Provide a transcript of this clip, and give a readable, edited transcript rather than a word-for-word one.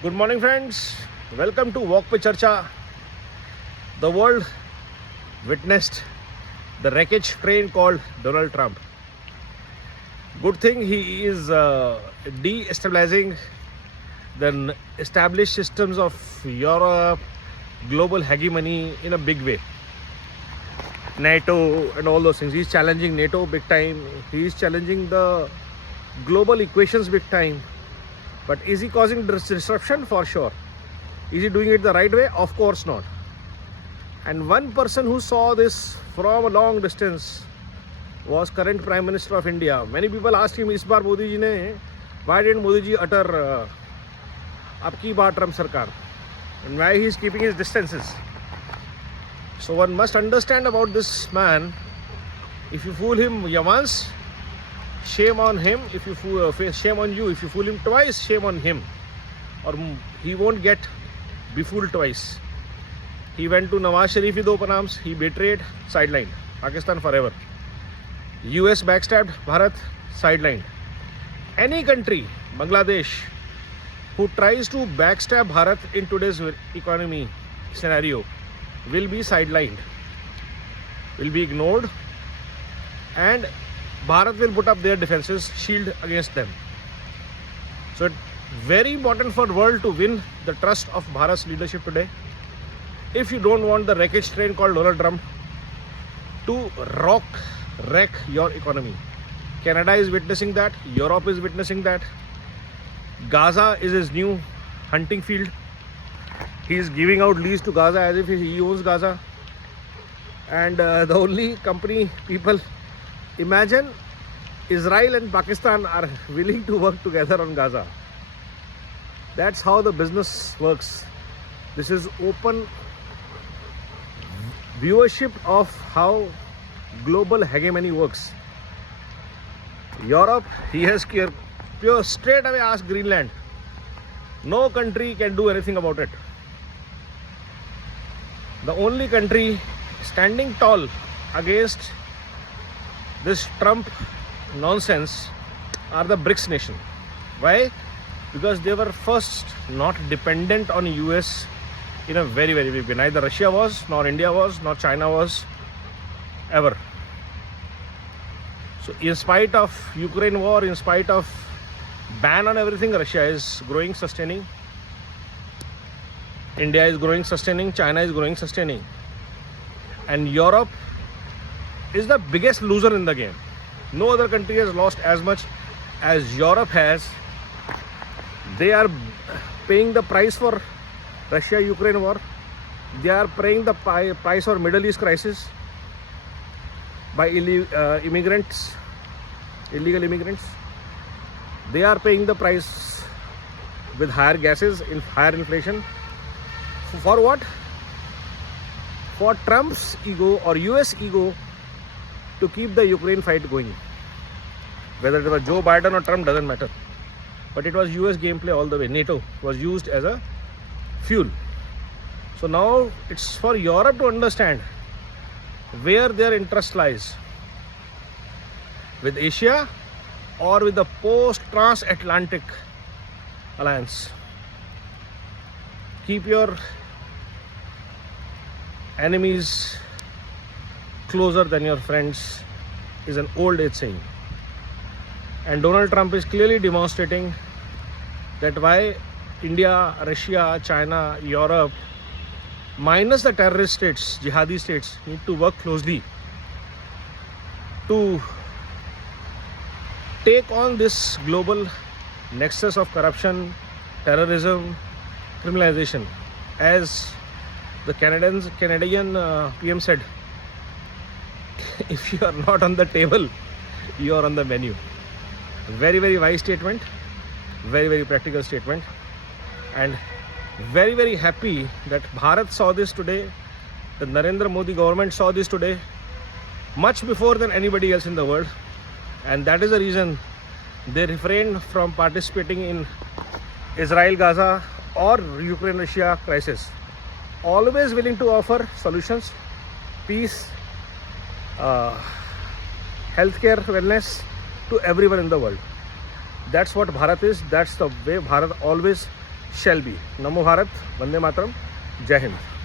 Good morning, friends. Welcome to Walk Pe Charcha. The world witnessed the wreckage train called Donald Trump. Good thing he is de-stabilizing the established systems of Europe, global hegemony in a big way. NATO and all those things. He's challenging NATO big time. He's challenging the global equations big time. But is he causing disruption? For sure. Is he doing it the right way? Of course not. And one person who saw this from a long distance was current Prime Minister of India. Many people asked him, इस बार मोदी जी ने, why didn't Modi ji utter अब की बार Trump सरकार, and why he is keeping his distances. So one must understand about this man. If you fool him once, shame on him. If you fool, shame on you. If you fool him twice, shame on him. Or he won't get befooled twice. He went to Nawaz Sharif with open arms. He betrayed, sidelined. Pakistan forever. US backstabbed Bharat, sidelined. Any country, Bangladesh, who tries to backstab Bharat in today's economy scenario will be sidelined, will be ignored, and Bharat will put up their defenses, shield against them. So it's very important for the world to win the trust of Bharat's leadership today. If you don't want the wreckage train called Donald Trump to wreck your economy. Canada is witnessing that. Europe is witnessing that. Gaza is his new hunting field. He is giving out lease to Gaza as if he owns Gaza. And the only company people imagine, Israel and Pakistan are willing to work together on Gaza. That's how the business works. This is open viewership of how global hegemony works. Europe, he has pure straight away asked Greenland. No country can do anything about it. The only country standing tall against this Trump nonsense are the BRICS nation. Why? Because they were first not dependent on US in a very, very big way. Neither Russia was, nor India was, nor China was, ever. So in spite of Ukraine war, in spite of ban on everything, Russia is growing, sustaining. India is growing, sustaining. China is growing, sustaining. And Europe is the biggest loser in the game. No other country has lost as much as Europe has. They are paying the price for Russia-Ukraine war. They are paying the price for Middle East crisis by illegal immigrants. They are paying the price with higher gases, higher inflation. For what? For Trump's ego or US ego to keep the Ukraine fight going. Whether it was Joe Biden or Trump doesn't matter. But it was US gameplay all the way. NATO was used as a fuel. So now it's for Europe to understand where their interest lies. With Asia or with the post-transatlantic alliance. Keep your enemies closer than your friends is an old age saying. And Donald Trump is clearly demonstrating that why India, Russia, China, Europe, minus the terrorist states, jihadi states, need to work closely to take on this global nexus of corruption, terrorism, criminalization. As the Canadian PM said, if you are not on the table, you are on the menu. Very, very wise statement, very, very practical statement, and very, very happy that Bharat saw this today, the Narendra Modi government saw this today, much before than anybody else in the world, and that is the reason they refrained from participating in Israel-Gaza or Ukraine-Russia crisis. Always willing to offer solutions, peace, healthcare, wellness to everyone in the world. That's what Bharat is. That's the way Bharat always shall be. Namo Bharat, Vande Mataram, Jai Hind.